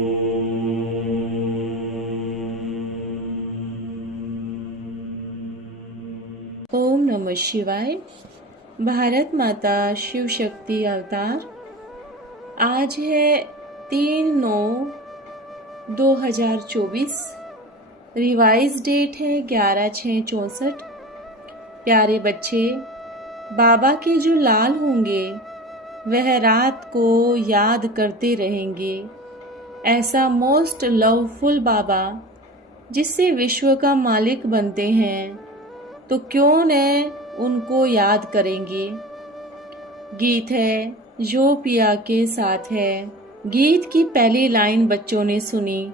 ओम नमः शिवाय। भारत माता शिव शक्ति अवतार। आज है 3/9/2024। रिवाइज डेट है 11/6/64। प्यारे बच्चे, बाबा के जो लाल होंगे वह रात को याद करते रहेंगे। ऐसा मोस्ट लवफुल बाबा जिससे विश्व का मालिक बनते हैं, तो क्यों न उनको याद करेंगे। गीत है जो पिया के साथ है। गीत की पहली लाइन बच्चों ने सुनी,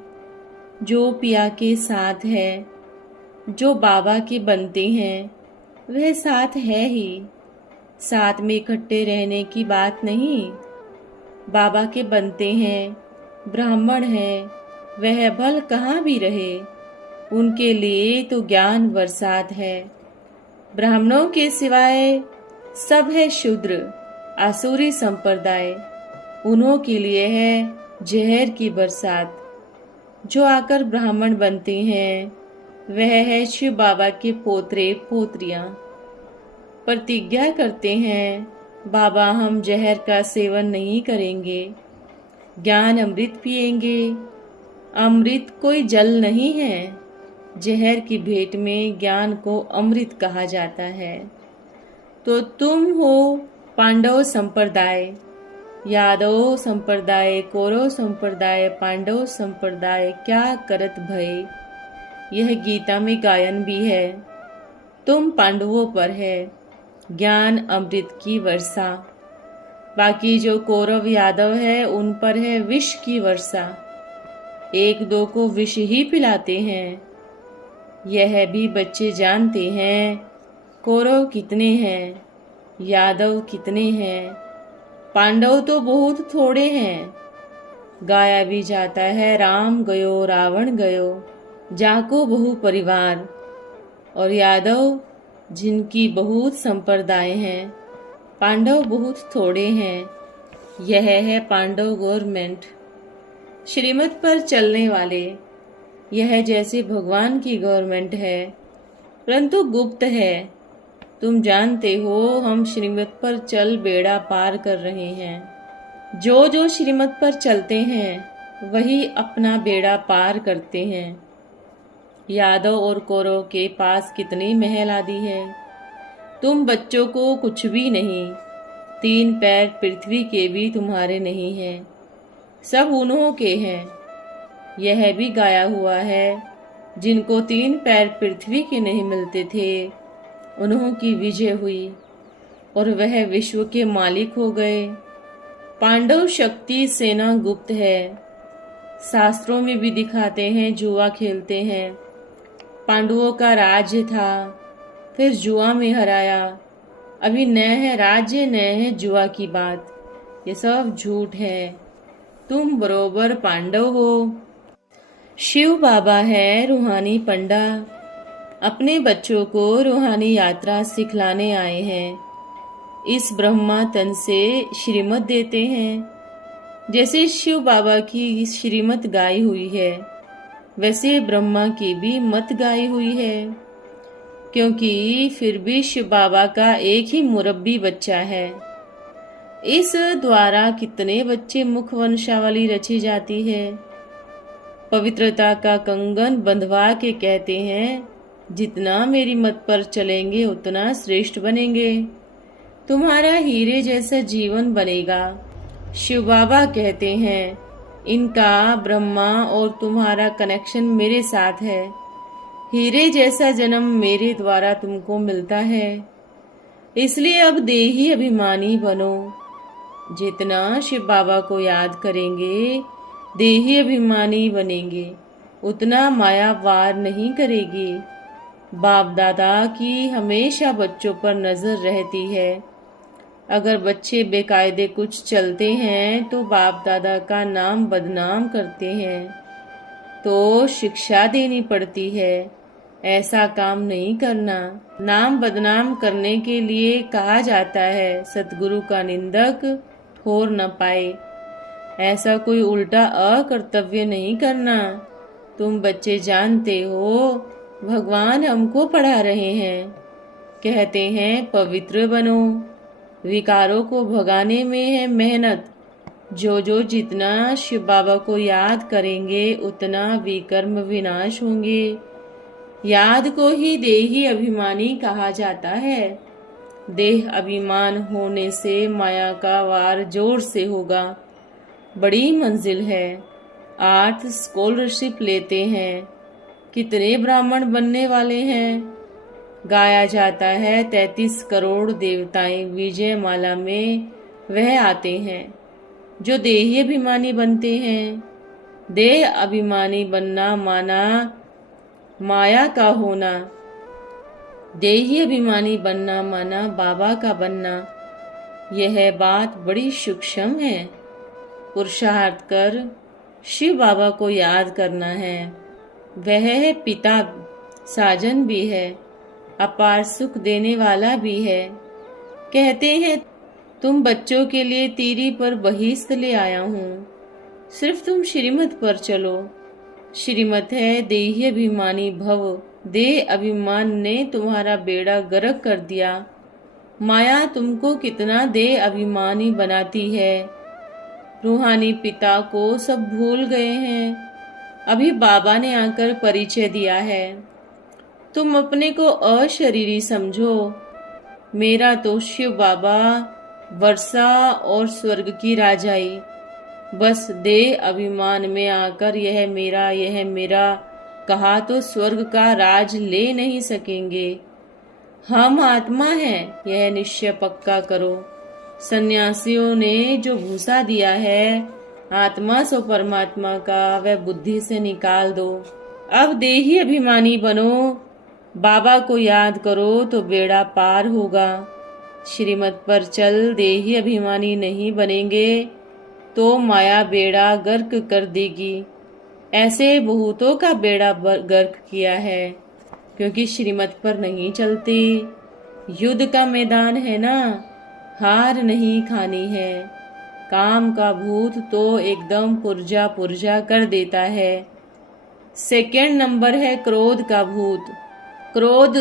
जो पिया के साथ है, जो बाबा के बनते हैं वह साथ है ही। साथ में इकट्ठे रहने की बात नहीं। बाबा के बनते हैं, ब्राह्मण हैं, वह भल कहाँ भी रहे, उनके लिए तो ज्ञान बरसात है। ब्राह्मणों के सिवाय सब है शूद्र, आसुरी संप्रदाय, उन्हों के लिए है जहर की बरसात। जो आकर ब्राह्मण बनते हैं वह है शिव बाबा के पोतरे पोत्रियां। प्रतिज्ञा करते हैं, बाबा हम जहर का सेवन नहीं करेंगे, ज्ञान अमृत पिएंगे। अमृत कोई जल नहीं है, जहर की भेंट में ज्ञान को अमृत कहा जाता है। तो तुम हो पांडव संप्रदाय, यादव संप्रदाय, कौरव संप्रदाय, पांडव संप्रदाय, क्या करत भय। यह गीता में गायन भी है। तुम पांडवों पर है ज्ञान अमृत की वर्षा, बाकी जो कौरव यादव है उन पर है विष की वर्षा। एक दो को विष ही पिलाते हैं। यह भी बच्चे जानते हैं कौरव कितने हैं, यादव कितने हैं, पांडव तो बहुत थोड़े हैं। गाया भी जाता है राम गयो रावण गयो, जाको बहु परिवार। और यादव जिनकी बहुत संप्रदाय हैं, पांडव बहुत थोड़े हैं। यह है पांडव गवर्नमेंट, श्रीमत पर चलने वाले। यह जैसे भगवान की गवर्नमेंट है, परंतु गुप्त है। तुम जानते हो हम श्रीमत पर चल बेड़ा पार कर रहे हैं। जो जो श्रीमत पर चलते हैं वही अपना बेड़ा पार करते हैं। यादव और कौरव के पास कितनी महल आदि है, तुम बच्चों को कुछ भी नहीं। 3 पैर पृथ्वी के भी तुम्हारे नहीं हैं, सब उन्हों के हैं। यह भी गाया हुआ है, जिनको 3 पैर पृथ्वी के नहीं मिलते थे उन्हों की विजय हुई और वह विश्व के मालिक हो गए। पांडव शक्ति सेना गुप्त है, शास्त्रों में भी दिखाते हैं जुआ खेलते हैं। पांडवों का राज्य था, फिर जुआ में हराया। अभी न है राज्य न है जुआ की बात, ये सब झूठ है। तुम बरोबर पांडव हो। शिव बाबा है रूहानी पंडा, अपने बच्चों को रूहानी यात्रा सिखलाने आए हैं। इस ब्रह्मा तन से श्रीमत देते हैं। जैसे शिव बाबा की श्रीमत गाई हुई है, वैसे ब्रह्मा की भी मत गाई हुई है। क्योंकि फिर भी शिव बाबा का एक ही मुरब्बी बच्चा है। इस द्वारा कितने बच्चे मुख वंशावली रची जाती है। पवित्रता का कंगन बंधवा के कहते हैं, जितना मेरी मत पर चलेंगे उतना श्रेष्ठ बनेंगे, तुम्हारा हीरे जैसा जीवन बनेगा। शिव बाबा कहते हैं, इनका ब्रह्मा और तुम्हारा कनेक्शन मेरे साथ है। हीरे जैसा जन्म मेरे द्वारा तुमको मिलता है, इसलिए अब देही अभिमानी बनो। जितना शिव बाबा को याद करेंगे, देही अभिमानी बनेंगे, उतना माया वार नहीं करेगी। बाप दादा की हमेशा बच्चों पर नजर रहती है। अगर बच्चे बेकायदे कुछ चलते हैं तो बाप दादा का नाम बदनाम करते हैं, तो शिक्षा देनी पड़ती है। ऐसा काम नहीं करना। नाम बदनाम करने के लिए कहा जाता है, सतगुरु का निंदक ठोर न पाए। ऐसा कोई उल्टा अकर्तव्य नहीं करना। तुम बच्चे जानते हो भगवान हमको पढ़ा रहे हैं, कहते हैं पवित्र बनो। विकारों को भगाने में है मेहनत। जो जितना शिव बाबा को याद करेंगे उतना विकर्म विनाश होंगे। याद को ही देही अभिमानी कहा जाता है। देह अभिमान होने से माया का वार जोर से होगा। बड़ी मंजिल है। 8 स्कॉलरशिप लेते हैं। कितने ब्राह्मण बनने वाले हैं। गाया जाता है 33 करोड़ देवताएं विजय माला में वह आते हैं जो देही अभिमानी बनते हैं। देह अभिमानी बनना माना माया का होना। देही अभिमानी बनना माना बाबा का बनना। यह बात बड़ी सूक्ष्म है। पुरुषार्थ कर शिव बाबा को याद करना है। वह है पिता, साजन भी है, अपार सुख देने वाला भी है। कहते हैं तुम बच्चों के लिए तीरी पर बहिस्त ले आया हूँ, सिर्फ तुम श्रीमत पर चलो। श्रीमत है देही अभिमानी भव। देह अभिमान ने तुम्हारा बेड़ा गर्क कर दिया। माया तुमको कितना देह अभिमानी बनाती है। रूहानी पिता को सब भूल गए हैं। अभी बाबा ने आकर परिचय दिया है। तुम अपने को अशरीरी समझो। मेरा तो शिव बाबा, वर्षा और स्वर्ग की राजाई। बस देह अभिमान में आकर यह मेरा कहा तो स्वर्ग का राज ले नहीं सकेंगे। हम आत्मा हैं, यह निश्चय पक्का करो। सन्यासियों ने जो भूसा दिया है आत्मा सो परमात्मा का, वह बुद्धि से निकाल दो। अब देही अभिमानी बनो। बाबा को याद करो तो बेड़ा पार होगा। श्रीमत पर चल। देही अभिमानी नहीं बनेंगे तो माया बेड़ा गर्क कर देगी। ऐसे बहुतों का बेड़ा गर्क किया है क्योंकि श्रीमत पर नहीं चलते। युद्ध का मैदान है ना, हार नहीं खानी है। काम का भूत तो एकदम पुर्जा पुर्जा कर देता है। सेकंड नंबर है क्रोध का भूत। क्रोध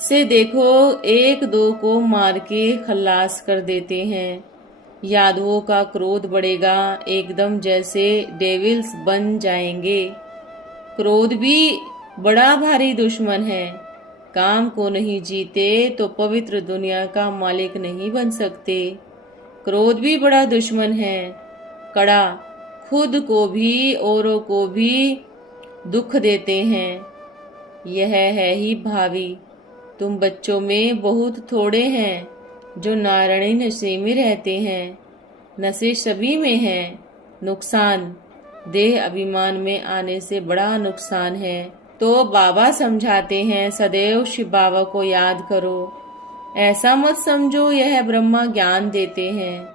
से देखो 1-2 को मार के खल्लास कर देते हैं। यादवों का क्रोध बढ़ेगा, एकदम जैसे डेविल्स बन जाएंगे। क्रोध भी बड़ा भारी दुश्मन है। काम को नहीं जीते तो पवित्र दुनिया का मालिक नहीं बन सकते। क्रोध भी बड़ा दुश्मन है, कड़ा, खुद को भी औरों को भी दुख देते हैं। यह है ही भावी। तुम बच्चों में बहुत थोड़े हैं जो नारायणी नशे में रहते हैं। नशे सभी में है। नुकसान देह अभिमान में आने से बड़ा नुकसान है। तो बाबा समझाते हैं सदैव शिव बाबा को याद करो। ऐसा मत समझो यह ब्रह्मा ज्ञान देते हैं।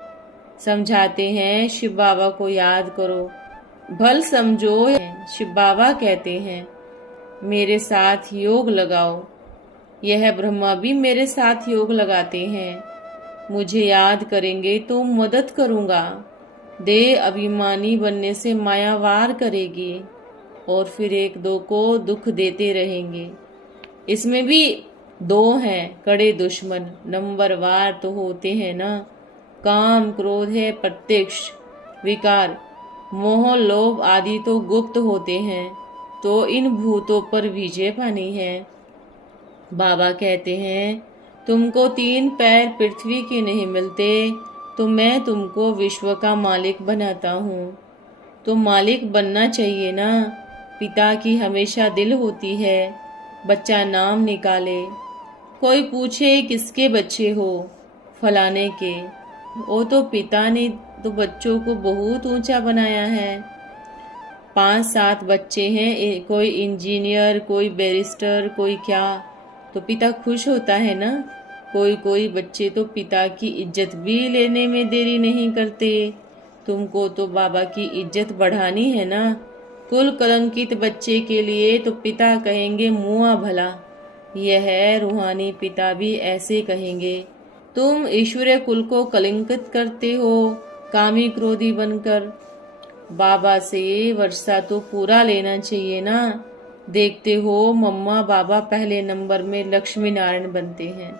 समझाते हैं शिव बाबा को याद करो। भल समझो शिव बाबा कहते हैं मेरे साथ योग लगाओ। यह ब्रह्मा भी मेरे साथ योग लगाते हैं। मुझे याद करेंगे तो मदद करूंगा। देह अभिमानी बनने से माया वार करेगी और फिर 1-2 को दुख देते रहेंगे। इसमें भी 2 हैं कड़े दुश्मन। नंबर वार तो होते हैं ना। काम क्रोध है प्रत्यक्ष विकार। मोह लोभ आदि तो गुप्त होते हैं। तो इन भूतों पर विजय पानी है। बाबा कहते हैं तुमको 3 पैर पृथ्वी के नहीं मिलते तो मैं तुमको विश्व का मालिक बनाता हूँ। तो मालिक बनना चाहिए ना। पिता की हमेशा दिल होती है बच्चा नाम निकाले। कोई पूछे किसके बच्चे हो, फलाने के। वो तो पिता ने तो बच्चों को बहुत ऊंचा बनाया है। 5-7 बच्चे हैं, कोई इंजीनियर, कोई बैरिस्टर, कोई क्या, तो पिता खुश होता है ना। कोई बच्चे तो पिता की इज्जत भी लेने में देरी नहीं करते। तुमको तो बाबा की इज्जत बढ़ानी है ना। कुल कलंकित बच्चे के लिए तो पिता कहेंगे मुआ भला। यह रूहानी पिता भी ऐसे कहेंगे। तुम ईश्वरीय कुल को कलंकित करते हो, कामी क्रोधी बनकर। बाबा से वर्षा तो पूरा लेना चाहिए ना। देखते हो मम्मा बाबा पहले नंबर में लक्ष्मी नारायण बनते हैं,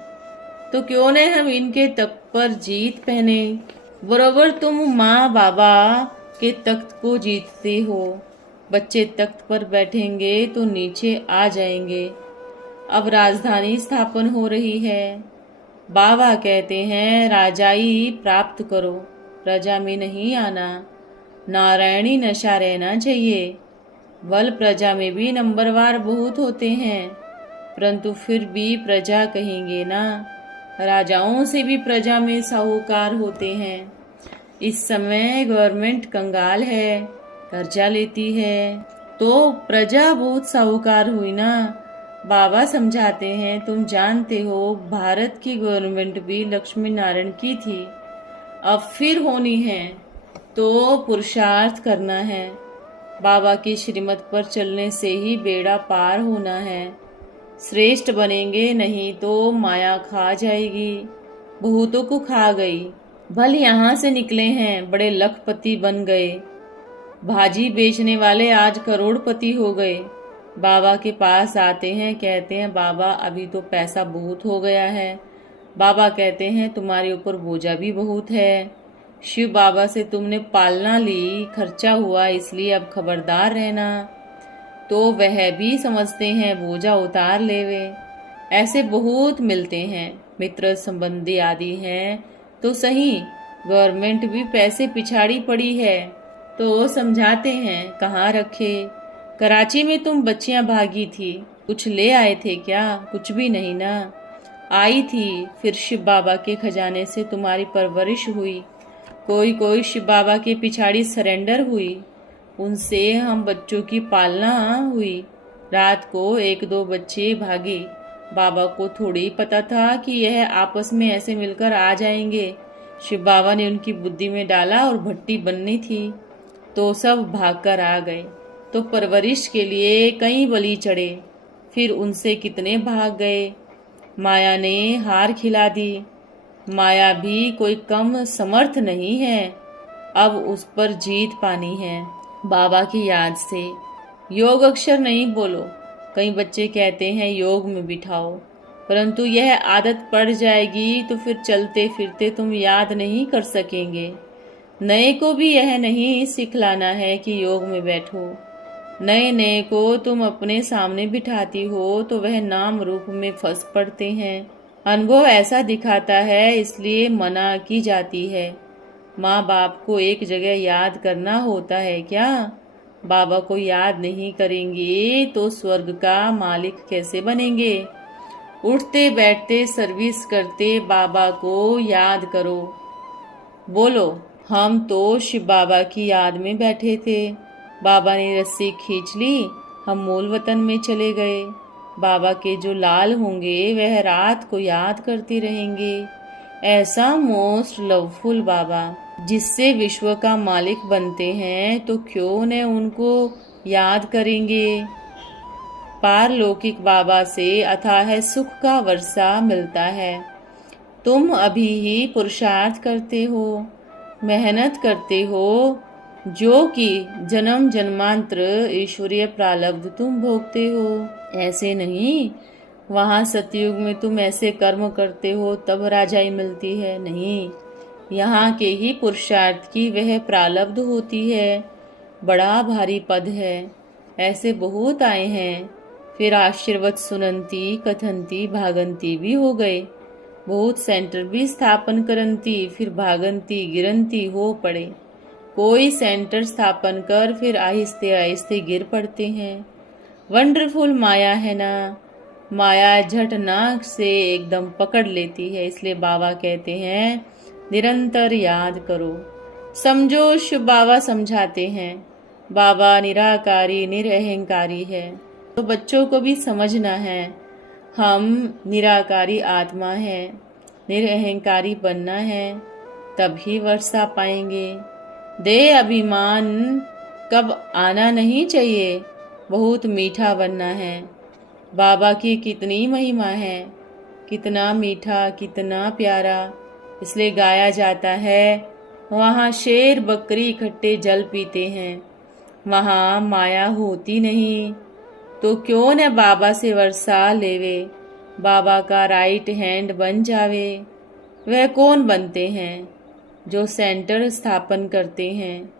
तो क्यों न हम इनके तख्त पर जीत पहने। बरोबर तुम माँ बाबा के तख्त को जीतते हो। बच्चे तख्त पर बैठेंगे तो नीचे आ जाएंगे। अब राजधानी स्थापन हो रही है। बाबा कहते हैं राजाई प्राप्त करो, प्रजा में नहीं आना। नारायणी नशा रहना चाहिए। बल प्रजा में भी नंबरवार बहुत होते हैं, परंतु फिर भी प्रजा कहेंगे ना। राजाओं से भी प्रजा में साहूकार होते हैं। इस समय गवर्नमेंट कंगाल है, कर्जा लेती है, तो प्रजा बहुत साहूकार हुई ना। बाबा समझाते हैं तुम जानते हो भारत की गवर्नमेंट भी लक्ष्मी नारायण की थी, अब फिर होनी है, तो पुरुषार्थ करना है। बाबा की श्रीमत पर चलने से ही बेड़ा पार होना है। श्रेष्ठ बनेंगे नहीं तो माया खा जाएगी। बहुतों को खा गई। भल यहाँ से निकले हैं, बड़े लखपति बन गए। भाजी बेचने वाले आज करोड़पति हो गए। बाबा के पास आते हैं, कहते हैं बाबा अभी तो पैसा बहुत हो गया है। बाबा कहते हैं तुम्हारे ऊपर बोझा भी बहुत है। शिव बाबा से तुमने पालना ली, खर्चा हुआ, इसलिए अब खबरदार रहना। तो वह भी समझते हैं बोझा उतार लेवे। ऐसे बहुत मिलते हैं, मित्र संबंधी आदि हैं तो सही। गवर्नमेंट भी पैसे पिछाड़ी पड़ी है, तो समझाते हैं कहाँ रखे। कराची में तुम बच्चियां भागी थी, कुछ ले आए थे क्या? कुछ भी नहीं ना। आई थी, फिर शिव बाबा के खजाने से तुम्हारी परवरिश हुई। कोई शिव बाबा के पिछाड़ी सरेंडर हुई, उनसे हम बच्चों की पालना हुई। रात को 1-2 बच्चे भागे। बाबा को थोड़ी पता था कि यह आपस में ऐसे मिलकर आ जाएंगे। शिव बाबा ने उनकी बुद्धि में डाला और भट्टी बननी थी, तो सब भागकर आ गए। तो परवरिश के लिए कई बलि चढ़े, फिर उनसे कितने भाग गए। माया ने हार खिला दी। माया भी कोई कम समर्थ नहीं है, अब उस पर जीत पानी है बाबा की याद से। योग अक्षर नहीं बोलो। कई बच्चे कहते हैं योग में बिठाओ, परंतु यह आदत पड़ जाएगी तो फिर चलते फिरते तुम याद नहीं कर सकेंगे। नए को भी यह नहीं सिखलाना है कि योग में बैठो। नए को तुम अपने सामने बिठाती हो तो वह नाम रूप में फंस पड़ते हैं। अनुभव ऐसा दिखाता है, इसलिए मना की जाती है। माँ बाप को एक जगह याद करना होता है क्या? बाबा को याद नहीं करेंगे तो स्वर्ग का मालिक कैसे बनेंगे? उठते बैठते सर्विस करते बाबा को याद करो। बोलो हम तो शिव बाबा की याद में बैठे थे, बाबा ने रस्सी खींच ली, हम मूल वतन में चले गए। बाबा के जो लाल होंगे वह रात को याद करते रहेंगे। ऐसा मोस्ट लवफुल बाबा जिससे विश्व का मालिक बनते हैं, तो क्यों न उनको याद करेंगे। पारलौकिक बाबा से अथाह सुख का वर्षा मिलता है। तुम अभी ही पुरुषार्थ करते हो, मेहनत करते हो, जो कि जन्म जन्मांतर ईश्वरीय प्रारब्ध तुम भोगते हो। ऐसे नहीं वहाँ सतयुग में तुम ऐसे कर्म करते हो तब राजाई मिलती है, नहीं। यहाँ के ही पुरुषार्थ की वह प्रारब्ध होती है। बड़ा भारी पद है। ऐसे बहुत आए हैं, फिर आशीर्वाद सुनंती कथंती भागंती भी हो गए। बहुत सेंटर भी स्थापन करंती, फिर भागंती गिरंती हो पड़े। कोई सेंटर स्थापन कर फिर आहिस्ते आहिस्ते गिर पड़ते हैं। वंडरफुल माया है ना। माया झट नाक से एकदम पकड़ लेती है, इसलिए बाबा कहते हैं निरंतर याद करो। समझो शिव बाबा समझाते हैं, बाबा निराकारी निरअहंकारी है, तो बच्चों को भी समझना है हम निराकारी आत्मा है, निरअहंकारी बनना है, तभी वर्षा पाएंगे। दे अभिमान कब आना नहीं चाहिए, बहुत मीठा बनना है। बाबा की कितनी महिमा है, कितना मीठा कितना प्यारा, इसलिए गाया जाता है वहाँ शेर बकरी इकट्ठे जल पीते हैं। वहाँ माया होती नहीं, तो क्यों न बाबा से वर्षा लेवे, बाबा का राइट हैंड बन जावे। वह कौन बनते हैं? जो सेंटर स्थापन करते हैं,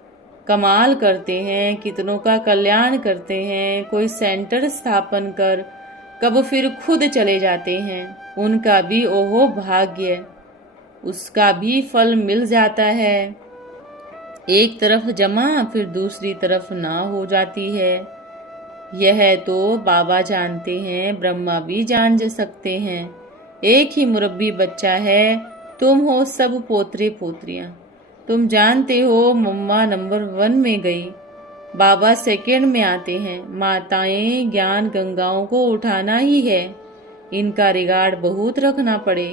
कमाल करते हैं, कितनों का कल्याण करते हैं। कोई सेंटर स्थापन कर कब फिर खुद चले जाते हैं, उनका भी ओहो भाग्य, उसका भी फल मिल जाता है। एक तरफ जमा फिर दूसरी तरफ ना हो जाती है। यह तो बाबा जानते हैं, ब्रह्मा भी जान सकते हैं। एक ही मुरब्बी बच्चा है, तुम हो सब पोतरे पोतरियां। तुम जानते हो मम्मा नंबर 1 में गई, बाबा सेकंड में आते हैं। माताएं ज्ञान गंगाओं को उठाना ही है, इनका रिगार्ड बहुत रखना पड़े।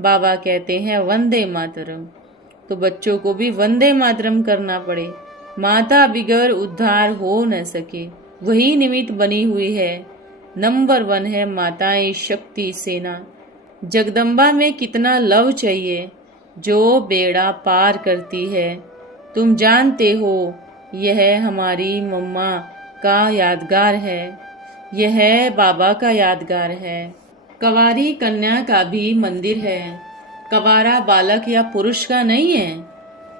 बाबा कहते हैं वंदे मातरम, तो बच्चों को भी वंदे मातरम करना पड़े। माता बिगर उद्धार हो न सके, वही निमित्त बनी हुई है। नंबर 1 है माताएं शक्ति सेना। जगदम्बा में कितना लव चाहिए, जो बेड़ा पार करती है। तुम जानते हो यह हमारी मम्मा का यादगार है, यह बाबा का यादगार है। कंवारी कन्या का भी मंदिर है, कंवारा बालक या पुरुष का नहीं है।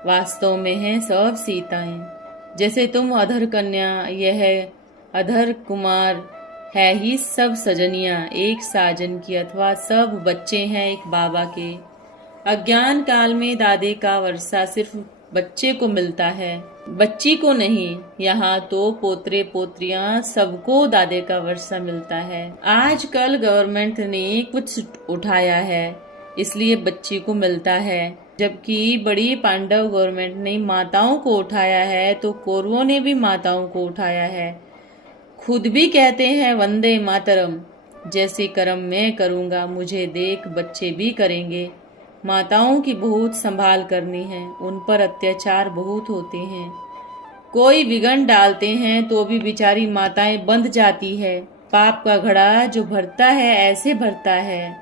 वास्तव में है सब सीताएं। जैसे तुम अधर कन्या, यह अधर कुमार है ही सब सजनियां एक साजन की, अथवा सब बच्चे हैं एक बाबा के। अज्ञान काल में दादे का वर्षा सिर्फ बच्चे को मिलता है, बच्ची को नहीं। यहाँ तो पोतरे पोतरियां सबको दादे का वर्षा मिलता है। आजकल गवर्नमेंट ने कुछ उठाया है, इसलिए बच्ची को मिलता है, जबकि बड़ी पांडव गवर्नमेंट ने माताओं को उठाया है, तो कौरवों ने भी माताओं को उठाया है। खुद भी कहते हैं वंदे मातरम, जैसे कर्म मैं करूंगा मुझे देख बच्चे भी करेंगे। माताओं की बहुत संभाल करनी है, उन पर अत्याचार बहुत होते हैं। कोई विघन डालते हैं तो भी बेचारी माताएं बंध जाती है। पाप का घड़ा जो भरता है ऐसे भरता है।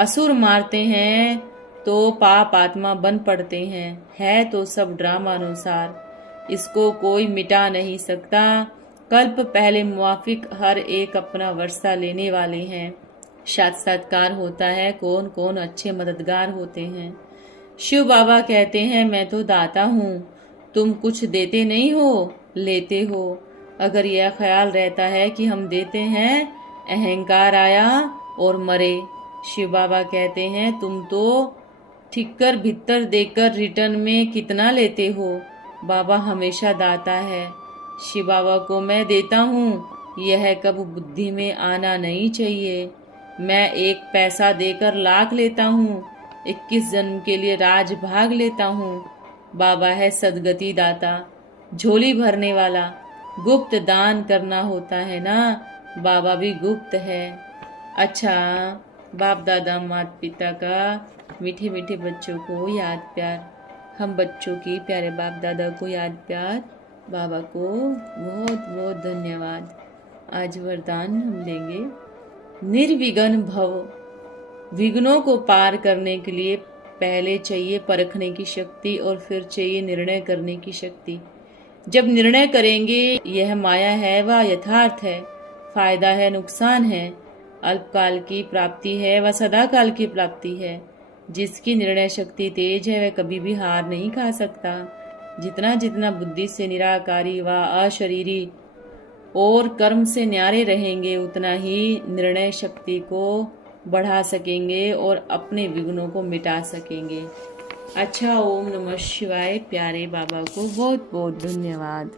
असुर मारते हैं तो पाप आत्मा बन पड़ते हैं। है तो सब ड्रामा अनुसार, इसको कोई मिटा नहीं सकता। कल्प पहले मुआफिक हर एक अपना वर्षा लेने वाले हैं। साक्षात्कार होता है, कौन कौन अच्छे मददगार होते हैं। शिव बाबा कहते हैं मैं तो दाता हूँ, तुम कुछ देते नहीं हो, लेते हो। अगर यह ख्याल रहता है कि हम देते हैं, अहंकार आया और मरे। शिव बाबा कहते हैं तुम तो ठिक्कर भीतर देकर रिटर्न में कितना लेते हो। बाबा हमेशा दाता है। शिव बाबा को मैं देता हूँ, यह कब बुद्धि में आना नहीं चाहिए। मैं 1 पैसा देकर लाख लेता हूँ, 21 जन्म के लिए राज भाग लेता हूँ। बाबा है सदगति दाता, झोली भरने वाला। गुप्त दान करना होता है ना, बाबा भी गुप्त है। अच्छा, बाप दादा माता पिता का मीठे मीठे बच्चों को याद प्यार। हम बच्चों की प्यारे बाप दादा को याद प्यार। बाबा को बहुत बहुत धन्यवाद। आज वरदान हम लेंगे, निर्विघ्न भव। विघ्नों को पार करने के लिए पहले चाहिए परखने की शक्ति और फिर चाहिए निर्णय करने की शक्ति। जब निर्णय करेंगे यह माया है व यथार्थ है, फायदा है नुकसान है, अल्पकाल की प्राप्ति है व सदा काल की प्राप्ति है। जिसकी निर्णय शक्ति तेज है वह कभी भी हार नहीं खा सकता। जितना जितना बुद्धि से निराकारी व अशरीरी और कर्म से न्यारे रहेंगे, उतना ही निर्णय शक्ति को बढ़ा सकेंगे और अपने विघ्नों को मिटा सकेंगे। अच्छा, ओम नमः शिवाय। प्यारे बाबा को बहुत बहुत धन्यवाद।